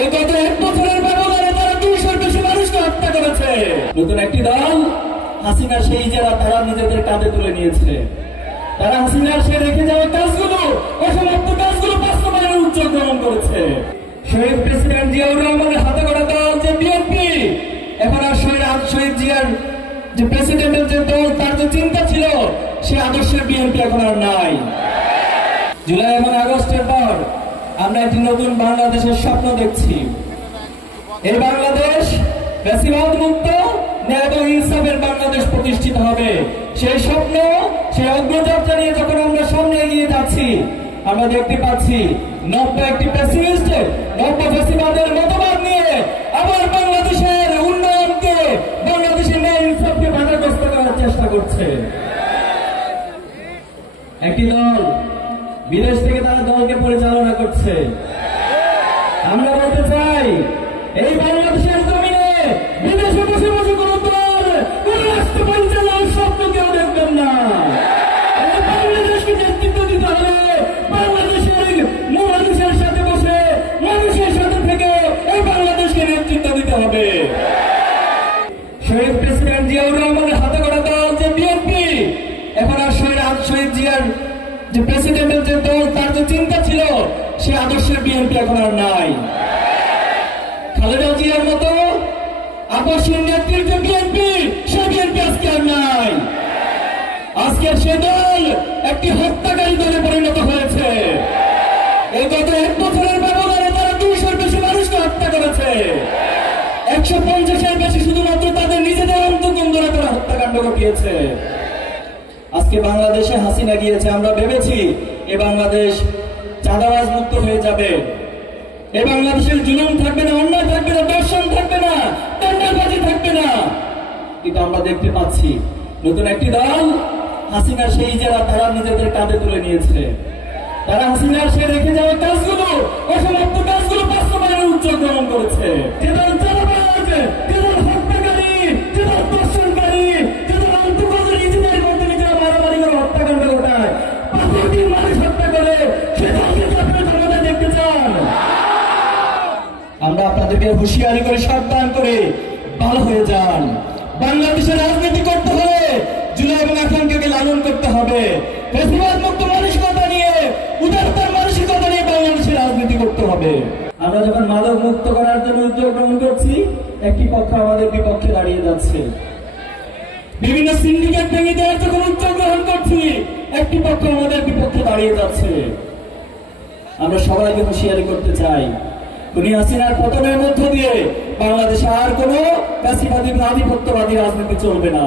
এই গত 1 বছরের ব্যবধানে তারা 200-র বেশি মানুষকে হত্যা করেছে। নতুন একটি দল হাসিনা সেই যারা তারা নিজেদের কাঁধে তুলে নিয়েছে। তারা হাসিনার সে রেখে যাওয়া কাজগুলো, অসমাপ্ত কাজগুলো বাস্তবায়নের উদ্যোগ গ্রহণ করেছে। শহীদ প্রেসিডেন্ট জিয়াউর রহমানের হাতে গড়া দল যে বিএনপি, এখন আর শহীদ জিয়ার যে প্রেসিডেন্টের যে দল, তার যে চিন্তা ছিল, সে আদর্শের বিএনপি এখন আর নাই। জুলাই এবং আগস্টের পর আমরা একটি নতুন বাংলাদেশের স্বপ্ন দেখছি। এই বাংলাদেশ ফ্যাসিবাদ মুক্ত, ন্যায় এবং ইনসাফের বাংলাদেশ প্রতিষ্ঠিত হবে। সেই স্বপ্ন, সেই অগ্রযাত্রা নিয়ে যখন আমরা সামনে এগিয়ে যাচ্ছি, আমরা দেখতে পাচ্ছি নব্য একটি প্যাসিমিস্ট, নব্য ফ্যাসিবাদের মতবাদ নিয়ে আবার বাংলাদেশের উন্নয়নকে, বাংলাদেশের ন্যায় ইনসাফকে বাধাগ্রস্ত করার চেষ্টা করছে। একটি দল বিদেশ থেকে তারা দলকে পরিচালনা করছে। আমরা বলতে চাই, এই বাংলাদেশের জমিনে বিদেশে বসে বসে কোন দল, কোন রাষ্ট্র পরিচালনার স্বপ্ন কেউ দেখবেন না। বাংলাদেশকে নেতৃত্ব দিতে হলে মানুষের সাথে বসে, মানুষের সাথে থেকে এই বাংলাদেশকে নেতৃত্ব দিতে হবে। শহীদ প্রেসিডেন্ট জিয়াউর রহমানের হাতে গড়া দল যে বিএনপি, এখন আর শহীদ জিয়ার যে প্রেসিডেন্টের যে দল, তার যে চিন্তা ছিল, সে আদর্শের বিএনপি এখন আর নাই। খালেদা জিয়ার মতো আদর্শের নেত্রীর যে বিএনপি, সেই বিএনপি আজকে আর নাই। আজকে সে দল একটি হত্যাকারী দলে পরিণত হয়েছে। এই গত 1 বছরের ব্যবধানে তারা 200-র বেশি মানুষকে হত্যা করেছে। 150-এর বেশি শুধুমাত্র তাদের নিজেদের অন্তর্গন্ধরা তারা হত্যাকাণ্ড ঘটিয়েছে। আজকে বাংলাদেশে হাসিনা গিয়েছে, আমরা ভেবেছি এ বাংলাদেশ চাঁদাবাজ মুক্ত হয়ে যাবে, এ বাংলাদেশের জুলুম থাকবে না, অন্যায় থাকবে না, দর্শন থাকবে না, টেন্ডারবাজি থাকবে না। কিন্তু আমরা দেখতে পাচ্ছি নতুন একটি দল হাসিনার সেই যারা তারা নিজেদের কাঁধে তুলে নিয়েছে। তারা হাসিনার সে রেখে যাওয়া কাজগুলো, অসমাপ্ত কাজগুলো বাস্তবায়নের উদ্যোগ গ্রহণ করেছে। যে দল চাঁদাবাজ, যে দল হত্যাকারী, যে দল দর্শনকারী, যে দল অন্তর্গত নিজেদের মধ্যে নিজেরা মারামারি করে হত্যাকাণ্ড ঘটায়, 5 দিন মানুষ হত্যা করে, সে দলকে আপনারা জনতা দেখতে চান? আমরা আপনাদেরকে হুঁশিয়ারি করে, সাবধান করে ভালো হয়ে যান। বাংলাদেশের রাজনীতি করতে হলে জুলাই এবং আকাঙ্ক্ষাকে লালন করতে হবে। ফ্যাসিবাদ মুক্ত মানসিকতা নিয়ে, উদারতার মানসিকতা নিয়ে বাংলাদেশের রাজনীতি করতে হবে। আমরা যখন মাদক মুক্ত করার জন্য উদ্যোগ গ্রহণ করছি, একটি পক্ষ আমাদের বিপক্ষে দাঁড়িয়ে যাচ্ছে। বিভিন্ন সিন্ডিকেট ভেঙে দেওয়ার যখন উদ্যোগ গ্রহণ করছি, একটি পক্ষ আমাদের বিপক্ষে দাঁড়িয়ে যাচ্ছে। আমরা সবাইকে হুঁশিয়ারি করতে চাই, খুনি হাসিনার পতনের মধ্য দিয়ে বাংলাদেশে আর কোন ফ্যাসিবাদী, আধিপত্যবাদী রাজনীতি চলবে না।